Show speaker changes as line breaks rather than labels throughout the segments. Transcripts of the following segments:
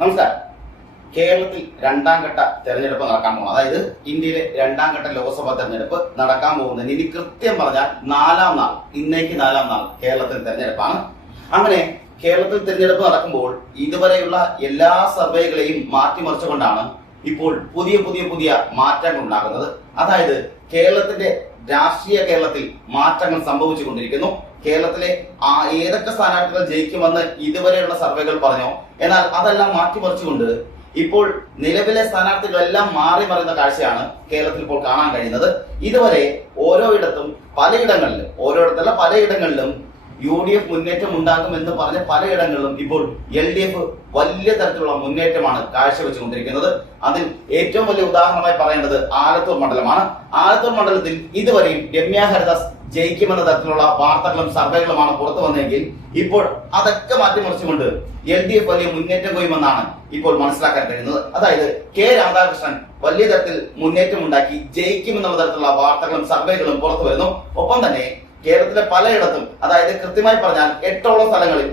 നമസ്കാരം. കേരളത്തിൽ രണ്ടാം ഘട്ട തെരഞ്ഞെടുപ്പ് നടക്കാൻ പോകുന്നത് അതായത് ഇന്ത്യയിലെ രണ്ടാം ഘട്ട ലോക്സഭാ തെരഞ്ഞെടുപ്പ് നടക്കാൻ പോകുന്നത് ഇനി കൃത്യം പറഞ്ഞാൽ നാലാം നാൾ ഇന്നേക്ക് നാലാം നാൾ കേരളത്തിൽ തെരഞ്ഞെടുപ്പാണ്. അങ്ങനെ കേരളത്തിൽ തെരഞ്ഞെടുപ്പ് നടക്കുമ്പോൾ ഇതുവരെയുള്ള എല്ലാ സർവേകളെയും മാറ്റിമറിച്ചുകൊണ്ടാണ് ഇപ്പോൾ പുതിയ പുതിയ പുതിയ മാറ്റങ്ങൾ ഉണ്ടാകുന്നത്. അതായത് കേരളത്തിന്റെ രാഷ്ട്രീയ കേരളത്തിൽ മാറ്റങ്ങൾ സംഭവിച്ചു കൊണ്ടിരിക്കുന്നു കേരളത്തിലെ ആ ഏതൊക്കെ സ്ഥാനാർത്ഥികൾ ജയിക്കുമെന്ന് ഇതുവരെയുള്ള സർവേകൾ പറഞ്ഞു? എന്നാൽ അതെല്ലാം മാറ്റിമറിച്ചുകൊണ്ട് ഇപ്പോൾ നിലവിലെ സ്ഥാനാർത്ഥികളെല്ലാം മാറി മറിയുന്ന കാഴ്ചയാണ് കേരളത്തിൽ ഇപ്പോൾ കാണാൻ കഴിയുന്നത്. ഇതുവരെ ഓരോയിടത്തും പലയിടങ്ങളിലും ഓരോയിടത്തല്ല പലയിടങ്ങളിലും യു ഡി എഫ് മുന്നേറ്റം ഉണ്ടാകുമെന്ന് പറഞ്ഞ പലയിടങ്ങളിലും ഇപ്പോൾ എൽ ഡി എഫ് വലിയ തരത്തിലുള്ള മുന്നേറ്റമാണ് കാഴ്ചവെച്ചുകൊണ്ടിരിക്കുന്നത്. അതിൽ ഏറ്റവും വലിയ ഉദാഹരണമായി പറയേണ്ടത് ആലത്തൂർ മണ്ഡലമാണ്. ആലത്തൂർ മണ്ഡലത്തിൽ ഇതുവരെയും രമ്യ ഹരിദാസ് ജയിക്കുമെന്ന തരത്തിലുള്ള വാർത്തകളും സർവേകളുമാണ് പുറത്തു വന്നതെങ്കിൽ ഇപ്പോൾ അതൊക്കെ മാറ്റിമറിച്ചുകൊണ്ട് എൽ ഡി എഫ് വലിയ മുന്നേറ്റം കൊയ്യുമെന്നാണ് ഇപ്പോൾ മനസ്സിലാക്കാൻ കഴിയുന്നത്. അതായത് കെ രാധാകൃഷ്ണൻ വലിയ തരത്തിൽ മുന്നേറ്റം ഉണ്ടാക്കി ജയിക്കുമെന്നുള്ള തരത്തിലുള്ള വാർത്തകളും സർവേകളും പുറത്തു വരുന്നു. ഒപ്പം തന്നെ കേരളത്തിലെ പലയിടത്തും അതായത് കൃത്യമായി പറഞ്ഞാൽ എട്ടോളം സ്ഥലങ്ങളിൽ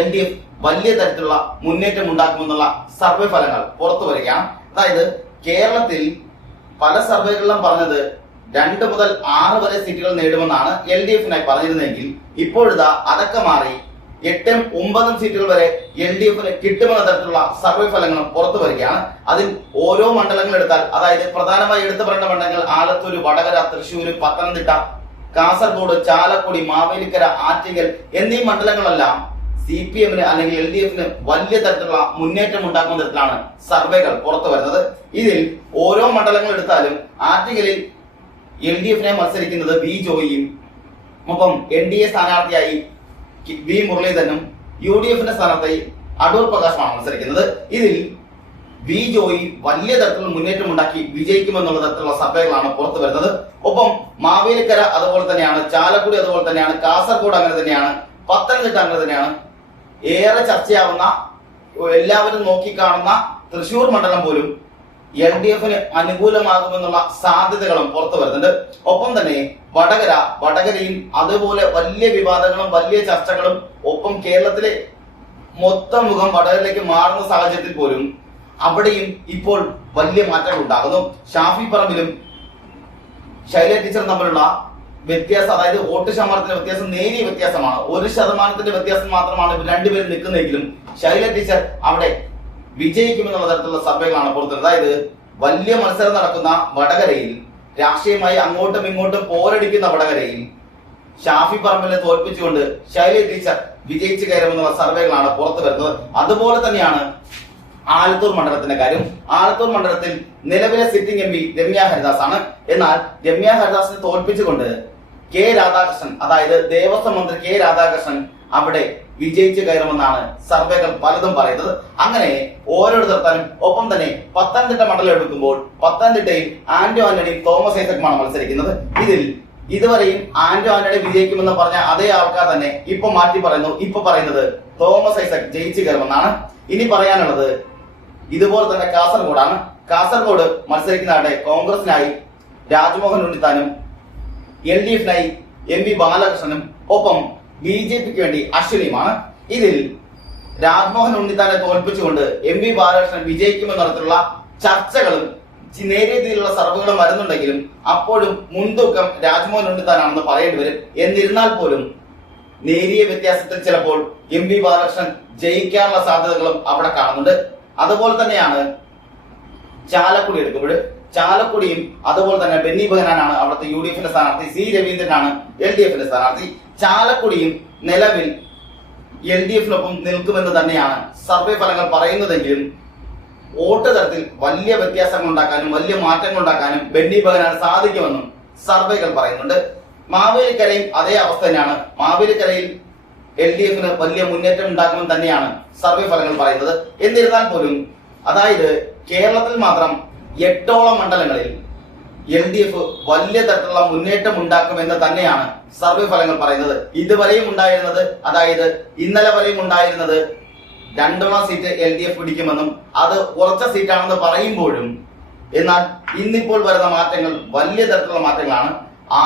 എൽ ഡി എഫ് വലിയ തരത്തിലുള്ള മുന്നേറ്റം ഉണ്ടാക്കുമെന്നുള്ള സർവേ ഫലങ്ങൾ പുറത്തു വരികയാണ്. അതായത് കേരളത്തിൽ പല സർവേകളിലും പറഞ്ഞത് രണ്ട് മുതൽ ആറ് വരെ സീറ്റുകൾ നേടുമെന്നാണ് എൽ ഡി എഫിനായി പറഞ്ഞിരുന്നെങ്കിൽ ഇപ്പോഴിതാ അതൊക്കെ മാറി എട്ടും ഒമ്പതും സീറ്റുകൾ വരെ എൽ ഡി എഫിന് കിട്ടുമെന്ന തരത്തിലുള്ള സർവേ ഫലങ്ങളും പുറത്തു വരികയാണ്. അതിൽ ഓരോ മണ്ഡലങ്ങൾ എടുത്താൽ അതായത് പ്രധാനമായി എടുത്തു പറയേണ്ട മണ്ഡലങ്ങൾ ആലത്തൂർ വടകര തൃശൂർ പത്തനംതിട്ട കാസർഗോഡ് ചാലക്കുടി മാവേലിക്കര ആറ്റിങ്ങൽ എന്നീ മണ്ഡലങ്ങളെല്ലാം സി പി എമ്മിന് അല്ലെങ്കിൽ എൽ ഡി എഫിന് വലിയ തരത്തിലുള്ള മുന്നേറ്റം ഉണ്ടാക്കുന്ന തരത്തിലാണ് സർവേകൾ പുറത്തു വരുന്നത്. ഇതിൽ ഓരോ മണ്ഡലങ്ങൾ എടുത്താലും ആറ്റിങ്ങലിൽ എൽ ഡി എഫിനെ മത്സരിക്കുന്നത് വി ജോയിയും ഒപ്പം എൻ ഡി എ സ്ഥാനാർത്ഥിയായി വി മുരളീധരനും യു ഡി എഫിന്റെ സ്ഥാനാർത്ഥി അടൂർ പ്രകാശുമാണ് മത്സരിക്കുന്നത്. ഇതിൽ വി ജോയി വലിയ തരത്തിലുള്ള മുന്നേറ്റം ഉണ്ടാക്കി വിജയിക്കുമെന്നുള്ള തരത്തിലുള്ള സർവേകളാണ് പുറത്തു വരുന്നത്. ഒപ്പം മാവേലിക്കര അതുപോലെ തന്നെയാണ് ചാലക്കുടി അതുപോലെ തന്നെയാണ് കാസർഗോഡ് അങ്ങനെ തന്നെയാണ് പത്തനംതിട്ട അങ്ങനെ തന്നെയാണ് ഏറെ ചർച്ചയാവുന്ന എല്ലാവരും നോക്കിക്കാണുന്ന തൃശൂർ മണ്ഡലം പോലും എൽ ഡി എഫിന് അനുകൂലമാകുമെന്നുള്ള സാധ്യതകളും പുറത്തു വരുന്നുണ്ട്. ഒപ്പം തന്നെ വടകര വടകരയും അതുപോലെ വലിയ വിവാദങ്ങളും വലിയ ചർച്ചകളും ഒപ്പം കേരളത്തിലെ മൊത്തം മുഖം വടകരയിലേക്ക് മാറുന്ന സാഹചര്യത്തിൽ പോലും അവിടെയും ഇപ്പോൾ വലിയ മാറ്റങ്ങൾ ഉണ്ടാകുന്നു. ഷാഫി പറമ്പിലും ശൈല ടീച്ചർ തമ്മിലുള്ള വ്യത്യാസം അതായത് വോട്ട് ശതമാനത്തിന്റെ വ്യത്യാസം നേരിയ വ്യത്യാസമാണ്. ഒരു ശതമാനത്തിന്റെ വ്യത്യാസം മാത്രമാണ് രണ്ടുപേരും നിൽക്കുന്നതെങ്കിലും ശൈല ടീച്ചർ അവിടെ വിജയിക്കുമെന്നുള്ള തരത്തിലുള്ള സർവേകളാണ് പുറത്തുള്ളത് അതായത് വലിയ മത്സരം നടക്കുന്ന വടകരയിൽ രാഷ്ട്രീയമായി അങ്ങോട്ടും ഇങ്ങോട്ടും പോരടിക്കുന്ന വടകരയിൽ ഷാഫി പറമ്പിനെ തോൽപ്പിച്ചുകൊണ്ട് ശൈലി ടീച്ചർ വിജയിച്ചു കയറുമെന്നുള്ള സർവേകളാണ് പുറത്തു വരുന്നത് അതുപോലെ തന്നെയാണ് ആലത്തൂർ മണ്ഡലത്തിന്റെ കാര്യം. ആലത്തൂർ മണ്ഡലത്തിൽ നിലവിലെ sitting M P Ramya Haridas ആണ് എന്നാൽ രമ്യ ഹരിദാസിനെ തോൽപ്പിച്ചുകൊണ്ട് കെ രാധാകൃഷ്ണൻ അതായത് ദേവസ്വം മന്ത്രി കെ രാധാകൃഷ്ണൻ അവിടെ വിജയിച്ചു കയറുമെന്നാണ് സർവേകൾ പലതും പറയുന്നത്. അങ്ങനെ ഓരോരുത്തർത്താനും ഒപ്പം തന്നെ പത്തനംതിട്ട മണ്ഡലം എടുക്കുമ്പോൾ പത്തനംതിട്ടയിൽ ആന്റോ ആന്റണി തോമസ് ഐസക്കുമാണ് മത്സരിക്കുന്നത്. ഇതിൽ ഇതുവരെയും ആന്റോ ആന്റണി വിജയിക്കുമെന്ന് പറഞ്ഞ അതേ ആൾക്കാർ തന്നെ ഇപ്പൊ മാറ്റി പറയുന്നു. ഇപ്പൊ പറയുന്നത് തോമസ് ഐസക് ജയിച്ചു കയറുമെന്നാണ്. ഇനി പറയാനുള്ളത് ഇതുപോലെ തന്നെ കാസർഗോഡാണ്. കാസർഗോഡ് മത്സരിക്കുന്നതാടെ കോൺഗ്രസിനായി രാജ്മോഹൻ ഉണ്ണിത്താനും എൽ ഡി എഫിനായി എം വി ബാലകൃഷ്ണനും ഒപ്പം ബി ജെ പിക്ക് വേണ്ടി അശ്വിനിയുമാണ് ഇതിൽ രാജ്മോഹൻ ഉണ്ണിത്താനെ തോൽപ്പിച്ചുകൊണ്ട് എം വി ബാലകൃഷ്ണൻ വിജയിക്കുമെന്ന തരത്തിലുള്ള ചർച്ചകളും നേരിയ രീതിയിലുള്ള സർവുകളും വരുന്നുണ്ടെങ്കിലും അപ്പോഴും മുൻതൂക്കം രാജ്മോഹൻ ഉണ്ണിത്താനാണെന്ന് പറയേണ്ടി വരും. എന്നിരുന്നാൽ പോലും നേരിയ വ്യത്യാസത്തിൽ ചിലപ്പോൾ എം വി ബാലകൃഷ്ണൻ ജയിക്കാനുള്ള സാധ്യതകളും അവിടെ കാണുന്നുണ്ട്. അതുപോലെ തന്നെയാണ് ചാലക്കുടി എടുക്കുമ്പോൾ. ചാലക്കുടിയും അതുപോലെ തന്നെ ബെന്നി ബഹനാനാണ് അവിടുത്തെ യു ഡി എഫിന്റെ സ്ഥാനാർത്ഥി. സി രവീന്ദ്രനാണ് എൽ ഡി എഫിന്റെ സ്ഥാനാർത്ഥി. ചാലക്കുടിയും നിലവിൽ എൽ ഡി എഫിനൊപ്പം നിൽക്കുമെന്ന് തന്നെയാണ് സർവേ ഫലങ്ങൾ പറയുന്നതെങ്കിലും വോട്ട് തരത്തിൽ വലിയ വ്യത്യാസങ്ങൾ ഉണ്ടാക്കാനും വലിയ മാറ്റങ്ങൾ ഉണ്ടാക്കാനും ബെന്നി ബഹനാൻ സാധിക്കുമെന്നും സർവേകൾ പറയുന്നുണ്ട്. മാവേലിക്കരയും അതേ അവസ്ഥ തന്നെയാണ്. മാവേലിക്കരയിൽ എൽ ഡി എഫിന് വലിയ മുന്നേറ്റം ഉണ്ടാക്കുമെന്ന് തന്നെയാണ് സർവേ ഫലങ്ങൾ പറയുന്നത്. എന്നിരുന്നാൽ പോലും അതായത് കേരളത്തിൽ മാത്രം എട്ടോളം മണ്ഡലങ്ങളിൽ എൽ ഡി എഫ് വലിയ തരത്തിലുള്ള മുന്നേറ്റം ഉണ്ടാക്കുമെന്ന് തന്നെയാണ് സർവേ ഫലങ്ങൾ പറയുന്നത്. ഇതുവരെയും ഉണ്ടായിരുന്നത് അതായത് ഇന്നലെ വരെയും ഉണ്ടായിരുന്നത് രണ്ടോളം സീറ്റ് എൽ ഡി എഫ് പിടിക്കുമെന്നും അത് ഉറച്ച സീറ്റാണെന്ന് പറയുമ്പോഴും എന്നാൽ ഇന്നിപ്പോൾ വരുന്ന മാറ്റങ്ങൾ വലിയ തരത്തിലുള്ള മാറ്റങ്ങളാണ്.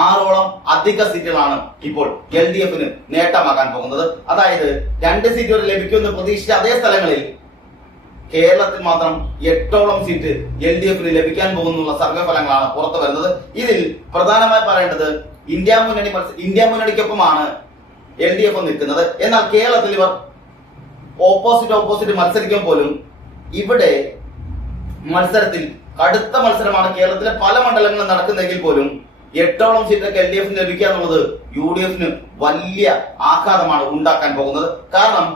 ആറോളം അധിക സീറ്റുകളാണ് ഇപ്പോൾ എൽ ഡി എഫിന് നേട്ടമാക്കാൻ പോകുന്നത്. അതായത് രണ്ട് സീറ്റുകൾ ലഭിക്കുമെന്ന് പ്രതീക്ഷിച്ച അതേ സ്ഥലങ്ങളിൽ കേരളത്തിൽ മാത്രം എട്ടോളം സീറ്റ് എൽ ഡി എഫിന് ലഭിക്കാൻ പോകുന്നുള്ള സർവേ ഫലങ്ങളാണ് പുറത്തു വരുന്നത്. ഇതിൽ പ്രധാനമായി പറയേണ്ടത് ഇന്ത്യ മുന്നണി ഇന്ത്യ മുന്നണിക്കൊപ്പമാണ് എൽ ഡി എഫ് നിൽക്കുന്നത്. എന്നാൽ കേരളത്തിൽ ഇവർ ഓപ്പോസിറ്റ് ഓപ്പോസിറ്റ് മത്സരിക്കാൻ പോലും ഇവിടെ മത്സരത്തിൽ കടുത്ത മത്സരമാണ് കേരളത്തിലെ പല മണ്ഡലങ്ങളും നടക്കുന്നെങ്കിൽ പോലും എട്ടോളം സീറ്റൊക്കെ എൽ ഡി എഫിന് ലഭിക്കുക എന്നുള്ളത് യു ഡി എഫിന് വലിയ ആഘാതമാണ് ഉണ്ടാക്കാൻ പോകുന്നത്. കാരണം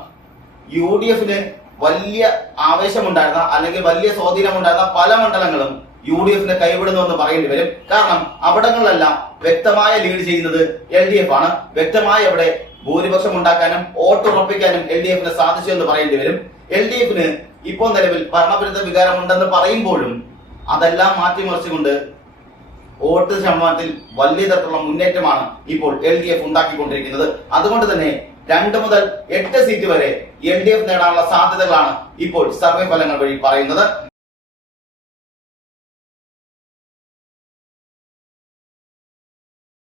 യു ഡി എഫിന് വലിയ ആവേശമുണ്ടായിരുന്ന അല്ലെങ്കിൽ വലിയ സ്വാധീനമുണ്ടായിരുന്ന പല മണ്ഡലങ്ങളും യു ഡി എഫിനെ കൈവിടുന്നുവെന്ന് പറയേണ്ടി വരും. കാരണം അവിടങ്ങളിലെല്ലാം വ്യക്തമായ ലീഡ് ചെയ്യുന്നത് എൽ ഡി എഫ് ആണ്. വ്യക്തമായി അവിടെ ഭൂരിപക്ഷം ഉണ്ടാക്കാനും വോട്ട് ഉറപ്പിക്കാനും എൽ ഡി എഫിന് സാധിച്ചു എന്ന് പറയേണ്ടി വരും. എൽ ഡി എഫിന് ഇപ്പോൾ നിലവിൽ ഭരണവിരുദ്ധ വികാരമുണ്ടെന്ന് പറയുമ്പോഴും അതെല്ലാം മാറ്റിമറിച്ചുകൊണ്ട് വോട്ട് ശതമാനത്തിൽ വലിയ തരത്തിലുള്ള മുന്നേറ്റമാണ് ഇപ്പോൾ എൽ ഡി എഫ് ഉണ്ടാക്കിക്കൊണ്ടിരിക്കുന്നത്. അതുകൊണ്ട് തന്നെ രണ്ട് മുതൽ എട്ട് സീറ്റ് വരെ എൽ ഡി എഫ് നേടാനുള്ള സാധ്യതകളാണ് ഇപ്പോൾ സർവേ ഫലങ്ങൾ വഴി പറയുന്നത്.